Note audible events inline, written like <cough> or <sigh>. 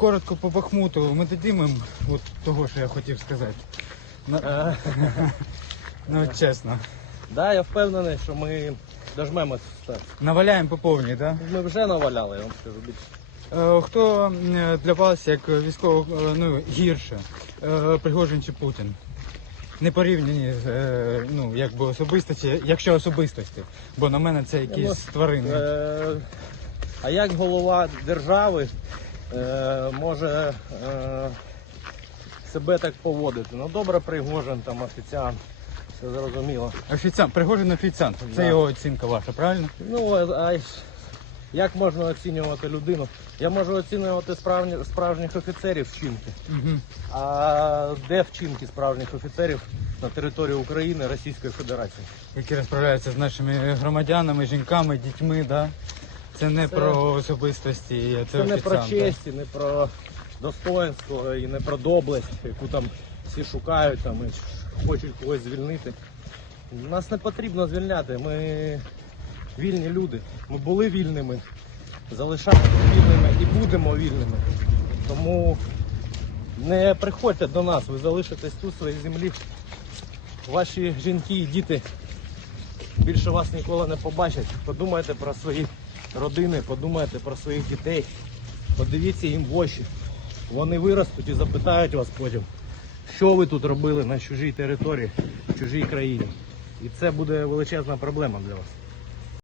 коротко по Бахмуту. Ми додімемо от того, що я хотів сказати. На- <laughs> Ну, от чесно. Да, я впевнений, що ми дожмемось. Так. Наваляємо по повній, так? Ми вже наваляли, я вам скажу більше. Е, Хто е, для вас, як військово, е, ну, гірше, е, Пригожин чи Путін? Не порівняні, е, ну, якби особистості, якщо особистості, бо на мене це якісь тварини. Е, а як голова держави е, може е, себе так поводити? Ну добре, Пригожин, там офіціант, все зрозуміло. Офіціант, Пригожин офіціант, це Да. його оцінка ваша, правильно? Ну, а а як можна оцінювати людину? Я можу оцінювати справжні, справжніх офіцерів вчинки. Угу. А де вчинки справжніх офіцерів на території України Російської Федерації? Які розправляються з нашими громадянами, жінками, дітьми, да? Це не Це- про особистості, це, Це не про офіціанти. честь, і не про достоинство і не про доблесть, яку там всі шукають там і хочуть когось звільнити. Нас не потрібно звільняти. Ми вільні люди. Ми були вільними, залишаємося вільними і будемо вільними. Тому не приходьте до нас, ви залишитесь тут, в своїй землі. Ваші жінки і діти більше вас ніколи не побачать. Подумайте про свої родини, подумайте про своїх дітей, подивіться їм в очі. Вони виростуть і запитають вас потім, що ви тут робили на чужій території, в чужій країні. І це буде величезна проблема для вас.